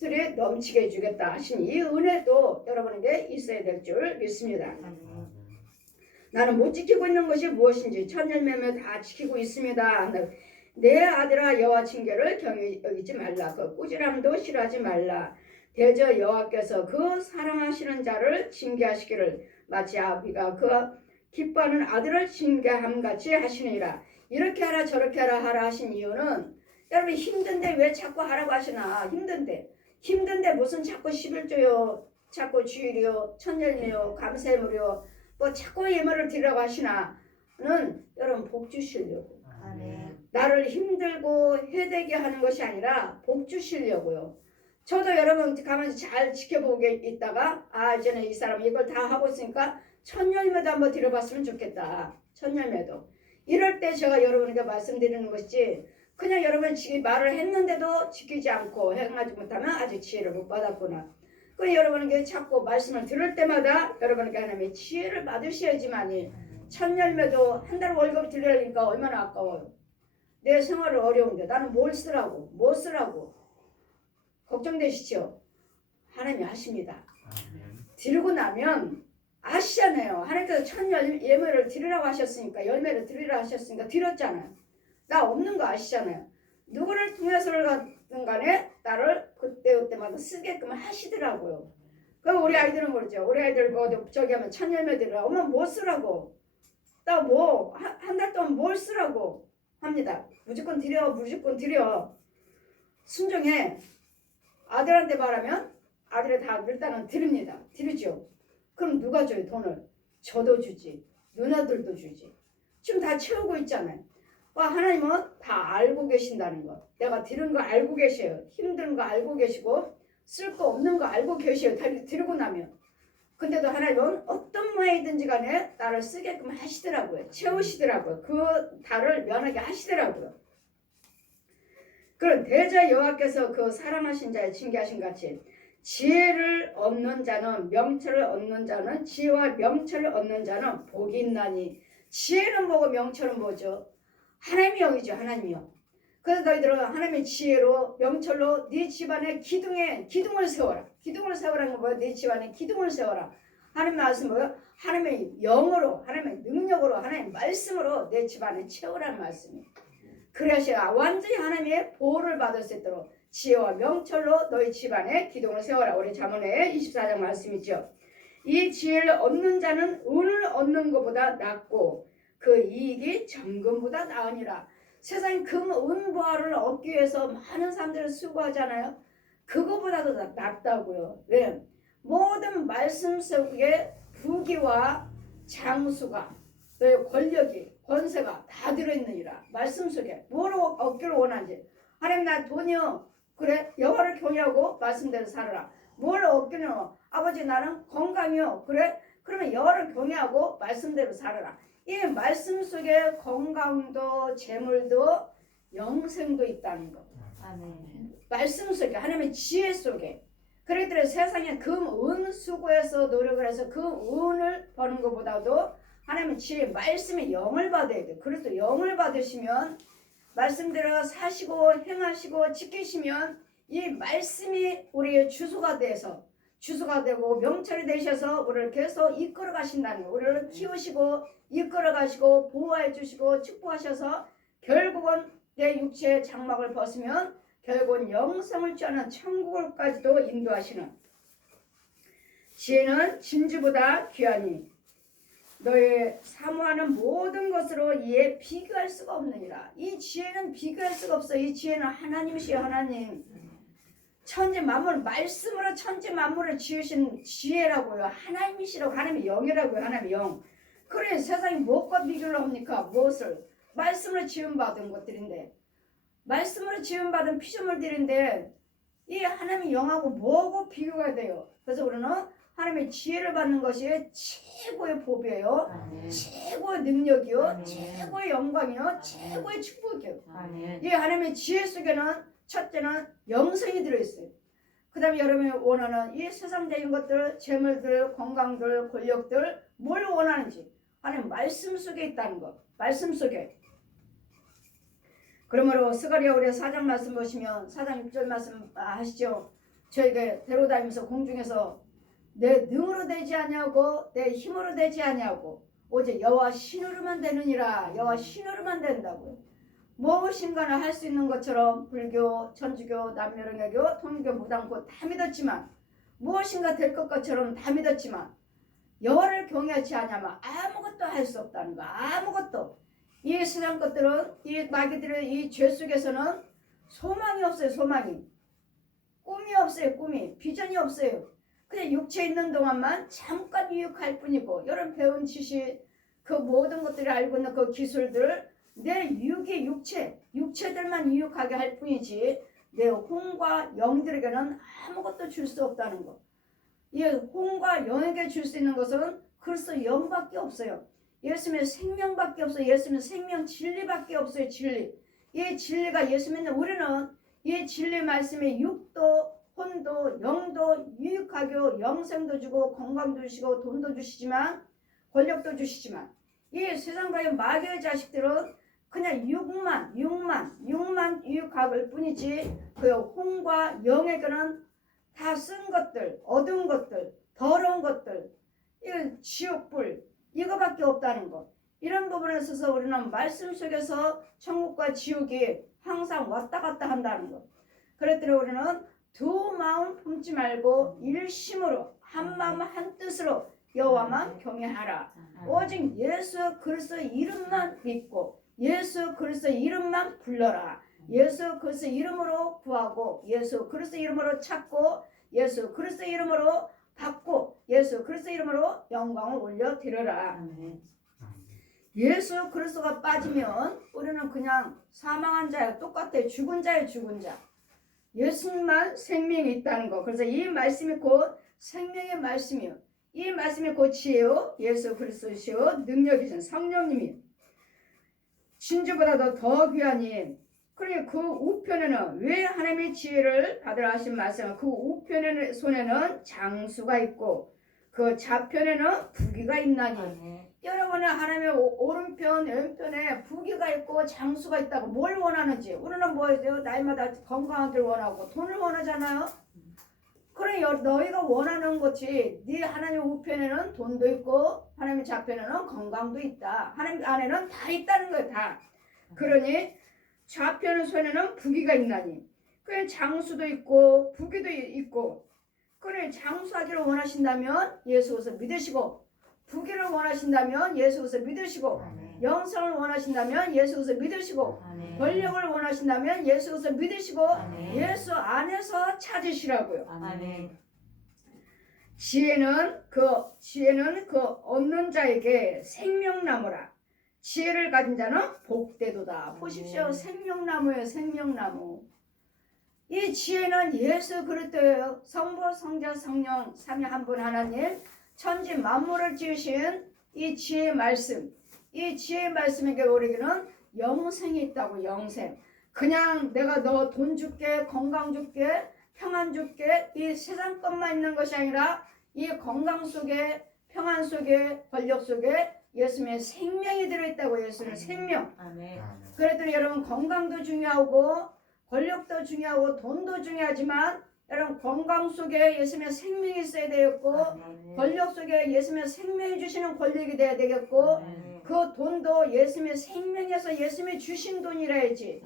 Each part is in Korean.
들이 넘치게 해주겠다 하신 이 은혜도 여러분에게 있어야 될 줄 믿습니다. 나는 못 지키고 있는 것이 무엇인지 천열매매 다 지키고 있습니다. 내 아들아 여호와 징계를 경히 여기지 말라. 그 꾸지람도 싫어하지 말라. 대저 여호와께서 그 사랑하시는 자를 징계하시기를 마치 아비가 그 기뻐하는 아들을 징계함 같이 하시니라. 이렇게 하라 저렇게 하라 하신 이유는 여러분 힘든데 왜 자꾸 하라고 하시나. 힘든데 무슨 자꾸 11조요 자꾸 주일이요 천열이요 감세물이요 뭐 자꾸 예물을 드리라고 하시나는 여러분 복 주시려고. 나를 힘들고 해되게 하는 것이 아니라 복 주시려고요. 저도 여러분 가만히 잘 지켜보고 있다가 이제는 이 사람 이걸 다 하고 있으니까 천열매도 한번 드려봤으면 좋겠다. 천열매도. 이럴 때 제가 여러분에게 말씀드리는 것이지 그냥 여러분 말을 했는데도 지키지 않고 행하지 못하면 아직 지혜를 못 받았구나. 그 여러분에게 자꾸 말씀을 들을 때마다 여러분에게 하나님의 지혜를 받으셔야지만이 천열매도 한 달 월급 들려니까 얼마나 아까워요. 내 생활은 어려운데 나는 뭐 쓰라고 걱정되시죠? 하나님이 하십니다. 드리고 나면 아시잖아요. 하나님께서 천열매를 드리라고 하셨으니까 열매를 드리라고 하셨으니까 드렸잖아요. 나 없는 거 아시잖아요. 누구를 통해서든 간에 나를 그때마다 쓰게끔 하시더라고요. 그럼 우리 아이들은 그러죠. 우리 아이들 뭐 저기 하면 천열매 드리라고 엄마 뭐 쓰라고 나 뭐 한 달 동안 뭘 쓰라고 합니다. 무조건 드려. 순종해. 아들한테 말하면 아들이 다 일단은 드립니다. 드리죠. 그럼 누가 줘요 돈을? 저도 주지. 누나들도 주지. 지금 다 채우고 있잖아요. 하나님은 다 알고 계신다는 거. 내가 들은 거 알고 계셔요. 힘든 거 알고 계시고 쓸 거 없는 거 알고 계셔요. 다 들고 나면. 근데도 하나님은 어떤 모양이든지 간에 나를 쓰게끔 하시더라고요. 채우시더라고요. 그 달을 면하게 하시더라고요. 그런 대저 여호와께서 그 사랑하신 자의 징계하신 같이 지혜를 얻는 자는 명철을 얻는 자는 지혜와 명철을 얻는 자는 복이 있나니. 지혜는 뭐고 명철은 뭐죠? 하나님의 영이죠. 하나님의 영. 그래서 너희들은 하나님의 지혜로 명철로 네 집안에 기둥을 세워라. 기둥을 세우라는 건 뭐야? 네 집안에 기둥을 세워라. 하나님 말씀 뭐예요? 하나님의 영으로 하나님의 능력으로 하나님의 말씀으로 내 집안에 채우라는 말씀이에요. 그래야 완전히 하나님의 보호를 받을 수 있도록 지혜와 명철로 너희 집안에 기둥을 세워라. 우리 잠언의 24장 말씀이죠. 이 지혜를 얻는 자는 은을 얻는 것보다 낫고 그 이익이 정금보다 나으니라. 세상에 금, 은, 보화를 얻기 위해서 많은 사람들이 수고하잖아요. 그거보다도 낫다고요. 왜? 모든 말씀 속에 부귀와 장수가 권력이 권세가 다 들어있느니라. 말씀 속에 뭘 얻기를 원하는지. 하나님 나 돈이요. 그래 여호와를 경외하고 말씀대로 살아라. 뭘 얻기는 아버지 나는 건강이요. 그래 그러면 여호와를 경외하고 말씀대로 살아라. 이 말씀 속에 건강도 재물도 영생도 있다는 거. 아멘. 말씀 속에 하나님의 지혜 속에. 그래도 세상에 금, 은 수고해서 노력을 해서 그 은을 버는 것보다도 하나님의 지혜 말씀의 영을 받아야 돼요. 그래서 영을 받으시면 말씀대로 사시고 행하시고 지키시면 이 말씀이 우리의 주소가 되고 명철이 되셔서 우리를 계속 이끌어 가신다는 거예요. 우리를 키우시고 이끌어 가시고 보호해 주시고 축복하셔서 결국은 내 육체의 장막을 벗으면 결국은 영생을 취하는 천국을까지도 인도하시는. 지혜는 진주보다 귀하니 너의 사모하는 모든 것으로 이에 비교할 수가 없느니라. 이 지혜는 비교할 수가 없어. 이 지혜는 하나님이시여. 하나님 천지 만물 말씀으로 천지 만물을 지으신 지혜라고요. 하나님이시라고. 하나님의 영이라고요. 하나님의 영. 그래 세상이 무엇과 비교를 합니까? 무엇을? 말씀으로 지음받은 것들인데 말씀으로 지음받은 피조물들인데 이 하나님의 영하고 뭐하고 비교가 돼요? 그래서 우리는 하나님의 지혜를 받는 것이 최고의 복이에요. 아멘. 최고의 능력이요. 아멘. 최고의 영광이요. 최고의 축복이요. 아멘. 이 하나님의 지혜 속에는 첫째는 영생이 들어있어요. 그 다음에 여러분이 원하는 이 세상적인 것들, 재물들, 건강들, 권력들 뭘 원하는지 하나님 말씀 속에 있다는 것. 말씀 속에. 그러므로 스가랴 우리 4장 말씀 보시면 4장 6절 말씀 하시죠. 저에게 데려다니면서 공중에서 내 능으로 되지 아니하고 내 힘으로 되지 아니하고 오직 여호와 신으로만 되느니라. 여호와 신으로만 된다고요. 무엇인가는 할 수 있는 것처럼 불교, 천주교, 남녀령외교, 통일교, 무당교 다 믿었지만 무엇인가 될 것처럼 다 믿었지만 여호와를 경외하지 않으면 아무것도 할 수 없다는 거. 아무것도. 이 세상 것들은 이 마귀들의 이 죄 속에서는 소망이 없어요. 소망이. 꿈이 없어요. 꿈이. 비전이 없어요. 그냥 육체에 있는 동안만 잠깐 유익할 뿐이고 여러분 배운 지식 그 모든 것들을 알고 있는 그 기술들 내 육의 육체들만 유익하게 할 뿐이지 내 혼과 영들에게는 아무것도 줄 수 없다는 거. 이 혼과 영에게 줄 수 있는 것은 그리스도 영밖에 없어요. 예수님의 생명밖에 없어요. 예수님의 생명 진리밖에 없어요. 진리. 이 진리가 예수 믿는 우리는 이 진리 말씀에 육도 혼도 영도 유익하고 영생도 주고 건강도 주시고 돈도 주시지만 권력도 주시지만 이 세상과의 마귀의 자식들은 그냥 육만 유익할 뿐이지 그 혼과 영에게는 다 쓴 것들, 어두운 것들, 더러운 것들, 이 지옥불 이거밖에 없다는 것. 이런 부분에 있어서 우리는 말씀 속에서 천국과 지옥이 항상 왔다 갔다 한다는 것. 그랬더니 우리는 두 마음 품지 말고 일심으로 한 마음 한 뜻으로 여호와만 경외하라. 오직 예수 그리스도 이름만 믿고 예수 그리스도 이름만 불러라. 예수 그리스도 이름으로 구하고 예수 그리스도 이름으로 찾고 예수 그리스도 이름으로 받고 예수 그리스도 이름으로 영광을 올려 드려라. 예수 그리스도가 빠지면 우리는 그냥 사망한 자야. 똑같아. 죽은 자야. 죽은 자. 예수님만 생명이 있다는 거. 그래서 이 말씀이 곧 생명의 말씀이요. 이 말씀이 곧 지혜요. 예수 그리스도시요. 능력이신 성령님이 진주보다도 더 귀하니. 그러니 그 우편에는 왜 하나님의 지혜를 받으라 하신 말씀은 그 우편의 손에는 장수가 있고 그 좌편에는 부귀가 있나니. 여러분의 하나님의 오른편 왼편에 부귀가 있고 장수가 있다고 뭘 원하는지. 우리는 뭐예요? 날마다 건강하길 원하고 돈을 원하잖아요. 그래 너희가 원하는 것이 네 하나님 우편에는 돈도 있고 하나님 좌편에는 건강도 있다. 하나님 안에는 다 있다는 거예요. 다. 그러니 좌편 손에는 부귀가 있나니. 그래 장수도 있고 부귀도 있고. 그래 장수하기를 원하신다면 예수 그리스도 믿으시고 부귀를 원하신다면 예수 그리스도 믿으시고 영성을 원하신다면 예수 그리스도 믿으시고 권력을 원하신다면 예수 그리스도 믿으시고 예수 안에서 찾으시라고요. 지혜는 그 얻는 자에게 생명나무라. 지혜를 가진 자는 복되도다. 보십시오. 생명나무예요. 생명나무. 이 지혜는 예수 그리스도예요. 성부 성자 성령 삼위 한 분 하나님 천지 만물을 지으신 이 지혜의 말씀. 이 지혜의 말씀에게 우리에게는 영생이 있다고. 영생. 그냥 내가 너 돈 줄게 건강 줄게 평안 줄게 이 세상 것만 있는 것이 아니라 이 건강 속에 평안 속에 권력 속에 예수님의 생명이 들어있다고. 예수님의 생명. 그랬더니 여러분 건강도 중요하고 권력도 중요하고 돈도 중요하지만 여러분 건강 속에 예수님의 생명이 있어야 되겠고 권력 속에 예수님의 생명이 주시는 권력이 돼야 되겠고 그 돈도 예수님의 생명에서 예수님이 주신 돈이라야지.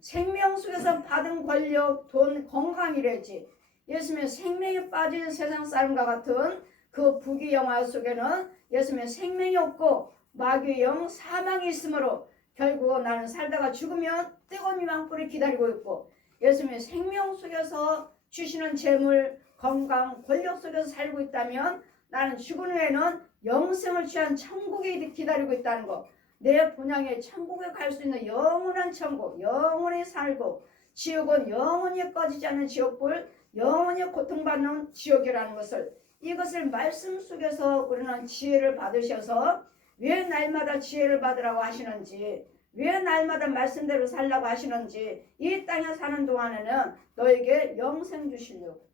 생명 속에서 받은 권력, 돈, 건강이라야지. 예수님의 생명이 빠진 세상 사람과 같은 그 부귀 영화 속에는 예수님의 생명이 없고 마귀의 영 사망이 있으므로 결국 나는 살다가 죽으면 뜨거운 유황불이 기다리고 있고 예수님의 생명 속에서 주시는 재물, 건강, 권력 속에서 살고 있다면 나는 죽은 후에는 영생을 취한 천국이 기다리고 있다는 거. 내 본향에 천국에 갈 수 있는 영원한 천국, 영원히 살고 지옥은 영원히 꺼지지 않는 지옥불, 영원히 고통받는 지옥이라는 것을 이것을 말씀 속에서 우리는 지혜를 받으셔서 왜 날마다 지혜를 받으라고 하시는지 왜 날마다 말씀대로 살라고 하시는지 이 땅에 사는 동안에는 너에게 영생 주시려고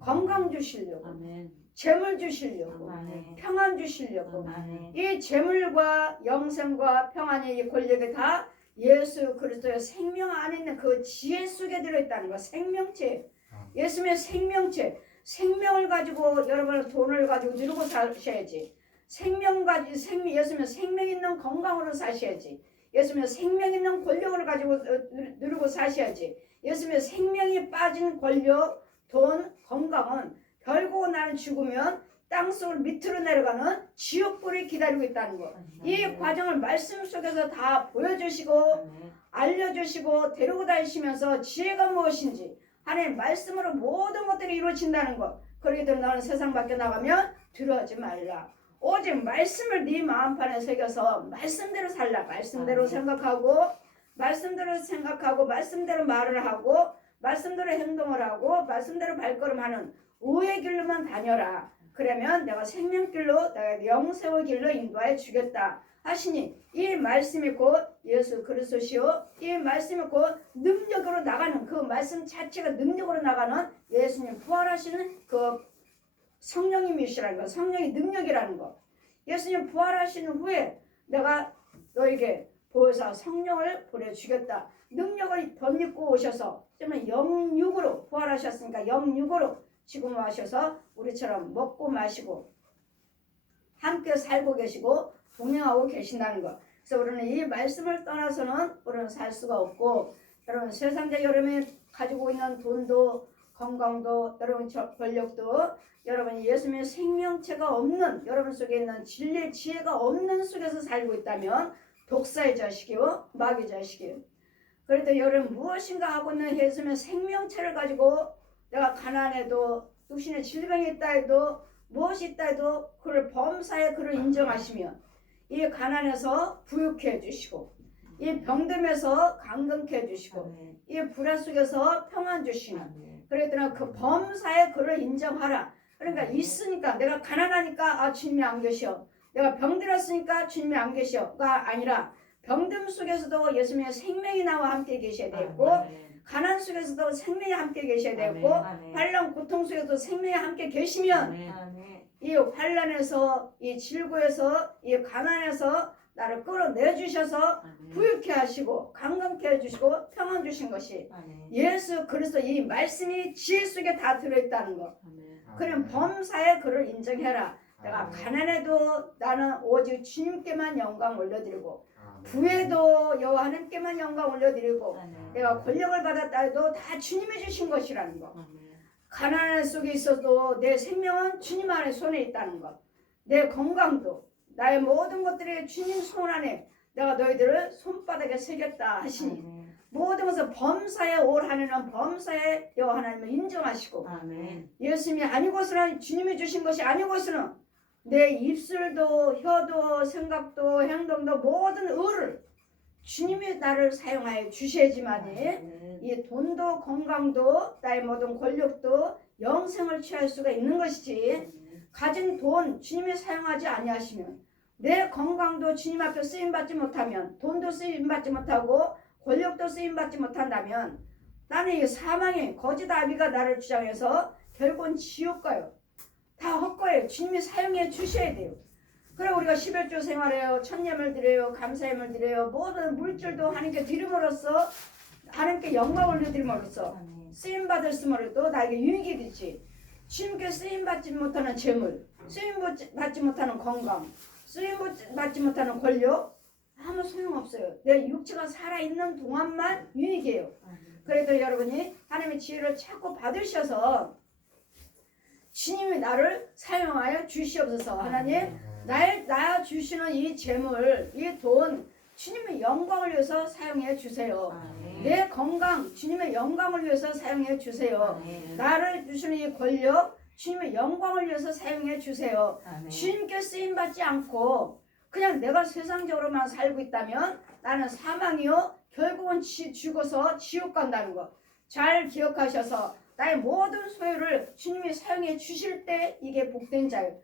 건강 주시려고 재물 주시려고 평안 주시려고 이 재물과 영생과 평안의 이 권력이 다 예수 그리스도의 생명 안에 있는 그 지혜 속에 들어있다는 거. 생명체. 예수님의 생명체, 생명을 가지고 여러분은 돈을 가지고 누리고 사셔야지. 예수님의 생명 있는 건강으로 사셔야지. 예수님의 생명 있는 권력을 가지고 누리고 사셔야지. 예수님의 생명이 빠진 권력, 돈, 건강은 결국 나는 죽으면 땅속을 밑으로 내려가는 지옥불이 기다리고 있다는 거. 이 과정을 말씀 속에서 다 보여주시고 알려주시고 데리고 다니시면서 지혜가 무엇인지 하나님 말씀으로 모든 것들이 이루어진다는 것. 그러기 때문에 너는 세상 밖에 나가면 두려워하지 말라. 오직 말씀을 네 마음판에 새겨서 말씀대로 살라. 말씀대로 생각하고 말씀대로 말을 하고 말씀대로 행동을 하고 말씀대로 발걸음하는 의의 길로만 다녀라. 그러면 내가 생명길로 내가 영생의 길로 인도하여 주겠다 하시니 이 말씀이 곧 예수 그리스도시요 이 말씀이 곧 능력으로 나가는 그 말씀 자체가 능력으로 나가는 예수님 부활하시는 그 성령님이시라는 거, 성령의 능력이라는 거. 예수님 부활하시는 후에 내가 너에게 보혜사 성령을 보내주겠다. 능력을 덧입고 오셔서 정말 영육으로 부활하셨으니까 영육으로 지금 와셔서 우리처럼 먹고 마시고 함께 살고 계시고 동행하고 계신다는 것. 그래서 우리는 이 말씀을 떠나서는 우리는 살 수가 없고 여러분 세상에 여러분이 가지고 있는 돈도 건강도 여러분 권력도 여러분 예수님의 생명체가 없는 여러분 속에 있는 진리의 지혜가 없는 속에서 살고 있다면 독사의 자식이요 마귀의 자식이요. 그래도 여러분 무엇인가 하고 있는 예수님의 생명체를 가지고 내가 가난해도 육신의 질병이 있다 해도 무엇이 있다 해도 그를 범사에 그를 인정하시면 이 가난에서 부유케 해주시고 이 병듦에서 강건케 해주시고 이 불안 속에서 평안 주시는 그랬더니 그 범사에 그를 인정하라. 그러니까 있으니까 내가 가난하니까 아 주님이 안 계셔. 내가 병들었으니까 주님이 안 계셔가 아니라 병듦 속에서도 예수님의 생명이 나와 함께 계셔야 되고 가난 속에서도 생명이 함께 계셔야 되고 환난 고통 속에서도 생명이 함께 계시면 이 환난에서 이 질고에서 이 가난에서 나를 끌어내 주셔서 부유케 하시고 강건케 해주시고 평안 주신 것이 예수 그리스도 이 말씀이 지혜 속에 다 들어있다는 거. 그럼 범사에 그를 인정해라. 내가 가난해도 나는 오직 주님께만 영광 올려드리고 부에도 여호와 하나님께만 영광 올려드리고 내가 권력을 받았다 해도 다 주님이 주신 것이라는 거. 가난 속에 있어도 내 생명은 주님 안에 손에 있다는 것. 내 건강도 나의 모든 것들이 주님 손 안에 내가 너희들을 손바닥에 새겼다 하시니 모든 것을 범사에 올 하나님은 범사에 여호와 하나님을 인정하시고 예수님이 아니고서는 주님이 주신 것이 아니고서는 내 입술도 혀도 생각도 행동도 모든 의를 주님이 나를 사용하여 주셔야지만이 이 돈도 건강도 나의 모든 권력도 영생을 취할 수가 있는 것이지 가진 돈 주님이 사용하지 아니하시면 내 건강도 주님 앞에 쓰임받지 못하면 돈도 쓰임받지 못하고 권력도 쓰임받지 못한다면 나는 이 사망의 거짓 아비가 나를 주장해서 결국은 지옥 가요. 다 헛거예요. 주님이 사용해 주셔야 돼요. 그래 우리가 11조 생활해요. 천념을 드려요. 감사함을 드려요. 모든 물질도 하나님께 드림으로써 하나님께 영광을 드림으로써 쓰임받을 수모도 나에게 유익이 되지. 주님께 쓰임받지 못하는 재물, 쓰임받지 못하는 건강, 쓰임받지 못하는 권력 아무 소용없어요. 내 육체가 살아있는 동안만 유익이에요. 그래도 여러분이 하나님의 지혜를 찾고 받으셔서 주님이 나를 사용하여 주시옵소서. 하나님 나 주시는 이 재물 이 돈 주님의 영광을 위해서 사용해 주세요. 내 건강 주님의 영광을 위해서 사용해 주세요. 나를 주시는 이 권력 주님의 영광을 위해서 사용해 주세요. 주님께 쓰임받지 않고 그냥 내가 세상적으로만 살고 있다면 나는 사망이요 결국은 죽어서 지옥 간다는 거 잘 기억하셔서 나의 모든 소유를 주님이 사용해 주실 때 이게 복된 자예요.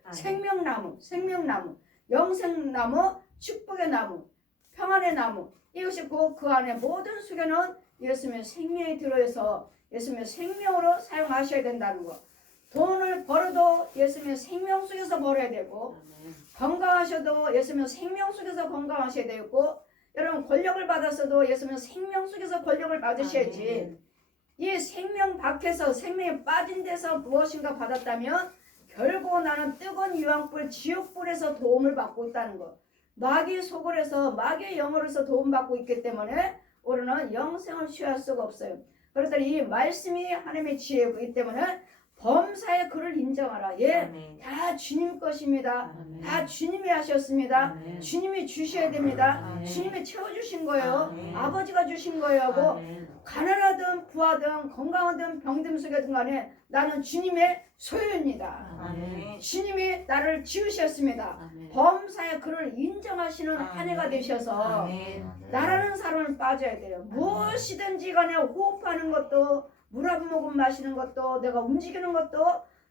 생명나무, 영생나무, 축복의 나무, 평안의 나무 이것이 그 안에 모든 속에는 예수님의 생명이 들어있어 예수님의 생명으로 사용하셔야 된다는 거. 돈을 벌어도 예수님의 생명 속에서 벌어야 되고 건강하셔도 예수님의 생명 속에서 건강하셔야 되고 여러분 권력을 받았어도 예수님의 생명 속에서 권력을 받으셔야지 이 생명 밖에서 생명이 빠진 데서 무엇인가 받았다면 결국 나는 뜨거운 유황불 지옥불에서 도움을 받고 있다는 것. 마귀의 소굴에서 마귀의 영으로서 도움받고 있기 때문에 우리는 영생을 취할 수가 없어요. 그렇더니 이 말씀이 하나님의 지혜이기 때문에 범사의 그를 인정하라. 예, 아멘. 다 주님 것입니다. 아멘. 다 주님이 하셨습니다. 아멘. 주님이 주셔야 됩니다. 아멘. 주님이 채워주신 거예요. 아멘. 아버지가 주신 거예요. 하고 아멘. 가난하든 부하든 건강하든 병든 속에든 간에 나는 주님의 소유입니다. 아멘. 주님이 나를 지으셨습니다. 아멘. 범사에 그를 인정하시는 한 해가 되셔서 아멘. 나라는 사람을 빠져야 돼요. 무엇이든지 간에 호흡하는 것도 물 한 모금 마시는 것도 내가 움직이는 것도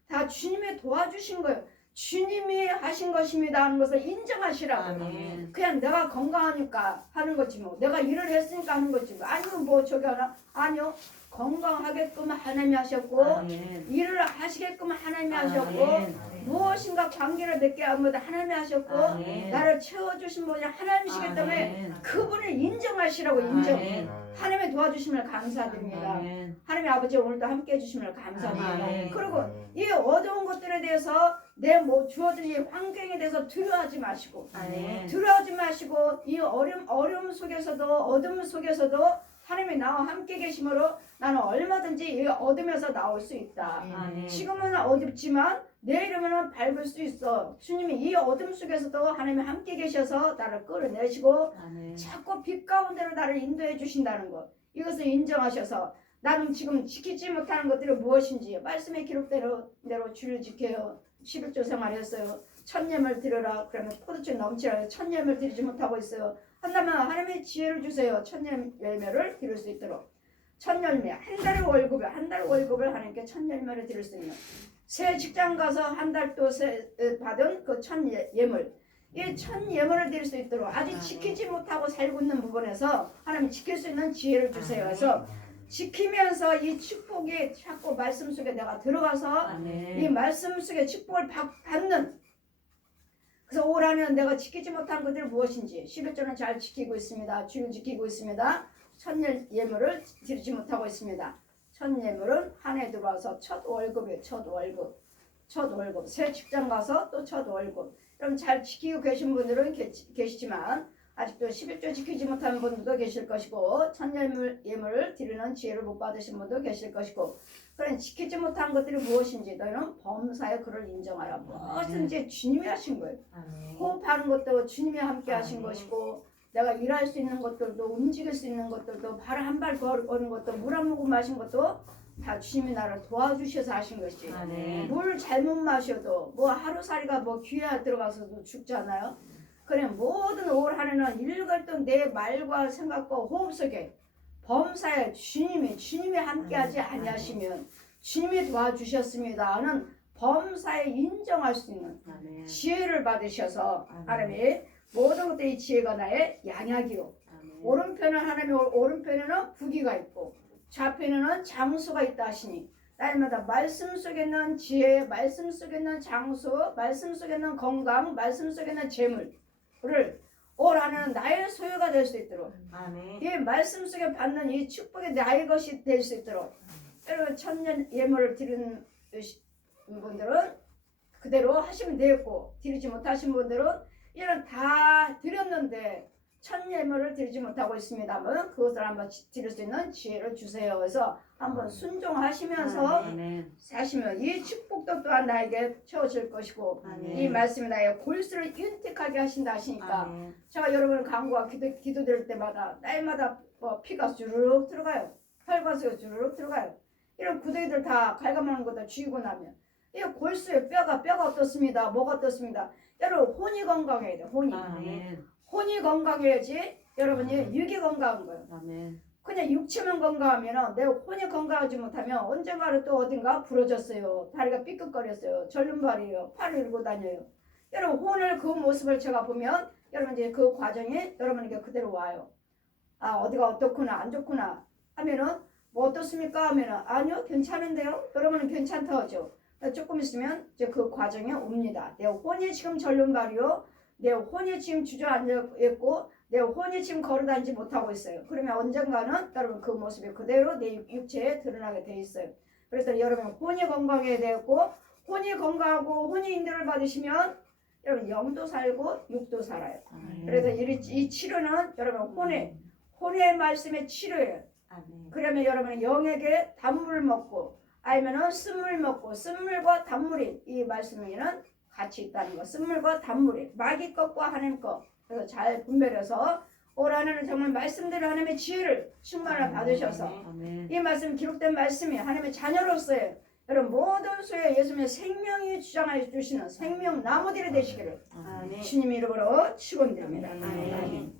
다 주님이 도와주신 거예요. 주님이 하신 것입니다 하는 것을 인정하시라고. 아멘. 그냥 내가 건강하니까 하는 거지 뭐. 내가 일을 했으니까 하는 거지 뭐. 아니면 뭐 저기 하나. 아니요. 건강하게끔 하나님이 하셨고 아멘. 일을 하시게끔 하나님이 하셨고 아멘. 무엇인가 관계를 맺게 하면 하나님이 하셨고 아멘. 나를 채워주신 분이 하나님이시기 때문에 아멘. 그분을 인정하시라고 인정. 아멘. 하나님의 도와주심을 감사드립니다. 아멘. 하나님의 아버지 오늘도 함께 해주심을 감사드립니다. 아멘. 그리고 이 어려운 것들에 대해서 내 뭐 주어진 이 환경에 대해서 두려워하지 마시고 아멘. 두려워하지 마시고 이 어려움 속에서도 어둠 속에서도 하나님이 나와 함께 계심으로 나는 얼마든지 이 어둠에서 나올 수 있다. 아멘. 지금은 어둡지만 내일이면 밝을 수 있어. 주님이 이 어둠 속에서도 하나님이 함께 계셔서 나를 끌어내시고 아멘. 자꾸 빛 가운데로 나를 인도해 주신다는 것. 이것을 인정하셔서 나는 지금 지키지 못하는 것들이 무엇인지 말씀의 기록대로 주를 지켜요. 11조 생활했어요. 천념을 드려라. 그러면 포도주 넘치라. 천념을 드리지 못하고 있어요. 한다면 하나님의 지혜를 주세요. 천념 열매를 드릴 수 있도록. 천열매 한 달 월급을 하나님께 천열매를 드릴 수 있는 새 직장 가서 한 달 또 받은 그 천예물 이 천예물을 드릴 수 있도록 아직 지키지 못하고 살고 있는 부분에서 하나님 지킬 수 있는 지혜를 주세요. 그래서 지키면서 이 축복이 자꾸 말씀 속에 내가 들어가서 아멘. 이 말씀 속에 축복을 받는. 그래서 올 한해는 내가 지키지 못한 것들이 무엇인지 11조는 잘 지키고 있습니다. 주를 지키고 있습니다. 천년 예물을 드리지 못하고 있습니다. 첫 예물은 한 해 들어와서 첫 월급이에요. 첫 월급 새 직장 가서 또 첫 월급. 그럼 잘 지키고 계신 분들은 계시지만 아직도 11조 지키지 못하는 분들도 계실 것이고 천예물을 드리는 지혜를 못 받으신 분도 계실 것이고 그런 지키지 못한 것들이 무엇인지 너희는 범사에 그를 인정하라. 무엇인지 주님이 하신 거예요. 아멘. 호흡하는 것도 주님이 함께 하신 것이고 내가 일할 수 있는 것들도 움직일 수 있는 것들도 발 한 발 걸는 것도 물 한 모금 마신 것도 다 주님이 나를 도와주셔서 하신 것이. 아멘. 물 잘못 마셔도 뭐 하루살이가 뭐 귀에 들어가서도 죽잖아요. 그래 모든 올 한해는 일갈등 내 말과 생각과 호흡 속에 범사에 주님이 함께하지 아니하시면 주님이 도와주셨습니다 하는 범사에 인정할 수 있는 아멘. 지혜를 받으셔서 아멘. 하나님이 모든 것들이 지혜가 나의 양약이요. 아멘. 오른편은 하나님의 오른편에는 부귀가 있고 좌편에는 장수가 있다 하시니 날마다 말씀 속에 있는 지혜, 말씀 속에 있는 장수, 말씀 속에 있는 건강, 말씀 속에 있는 재물을 올 한해는 나의 소유가 될 수 있도록 아멘. 이 말씀 속에 받는 이 축복이 나의 것이 될 수 있도록 여러분 천년 예물을 드리는 분들은 그대로 하시면 되겠고 드리지 못하신 분들은 이런 다 드렸는데 천예물을 드리지 못하고 있습니다면 그것을 한번 드릴 수 있는 지혜를 주세요. 그래서 한번 순종하시면서 아멘. 사시면 이 축복도 또한 나에게 채워질 것이고 아멘. 이 말씀이 나의 골수를 윤택하게 하신다 하시니까 아멘. 제가 여러분을 간구와 기도 드릴 때마다 날마다 피가 주르륵 들어가요. 혈관수가 주르륵 들어가요. 이런 구덩이들 다 갉아먹는 거다 쥐고 나면 이 골수의 뼈가 어떻습니다. 뭐가 어떻습니다. 여러분 혼이 건강해야 돼. 아멘. 혼이 건강해야지 여러분이 육이 건강한 거예요. 아멘. 그냥 육체만 건강하면 내 혼이 건강하지 못하면 언젠가는 또 어딘가 부러졌어요. 다리가 삐끗거렸어요. 절름발이에요. 팔을 일고 다녀요. 여러분 혼을 그 모습을 제가 보면 여러분 이제 그 과정이 여러분에게 그대로 와요. 아 어디가 어떻구나 안 좋구나 하면은 뭐 어떻습니까 하면은 아니요 괜찮은데요. 여러분은 괜찮다 하죠. 조금 있으면 이제 그 과정이 옵니다. 내 혼이 지금 절름발이요. 내 혼이 지금 주저앉아 있고 내 혼이 지금 걸어다니지 못하고 있어요. 그러면 언젠가는 여러분 그 모습이 그대로 내 육체에 드러나게 돼 있어요. 그래서 여러분 혼이 건강해야 되고 혼이 건강하고 혼이 인도를 받으시면 여러분 영도 살고 육도 살아요. 그래서 이 치료는 여러분 혼의 말씀의 치료예요. 그러면 여러분은 영에게 단물을 먹고 아니면은 쓴물 먹고 쓴물과 단물이 이 말씀에는 같이 있다는 거. 쓴물과 단물이 마귀 것과 하나님 것. 그래서 잘 분별해서 올 한해는 정말 말씀대로 하나님의 지혜를 충만을 받으셔서 이 말씀 기록된 말씀이 하나님의 자녀로서의 여러분 모든 수에 예수님의 생명이 주장하여 주시는 생명 나무들이 되시기를 주님 이름으로 축원드립니다. 아멘.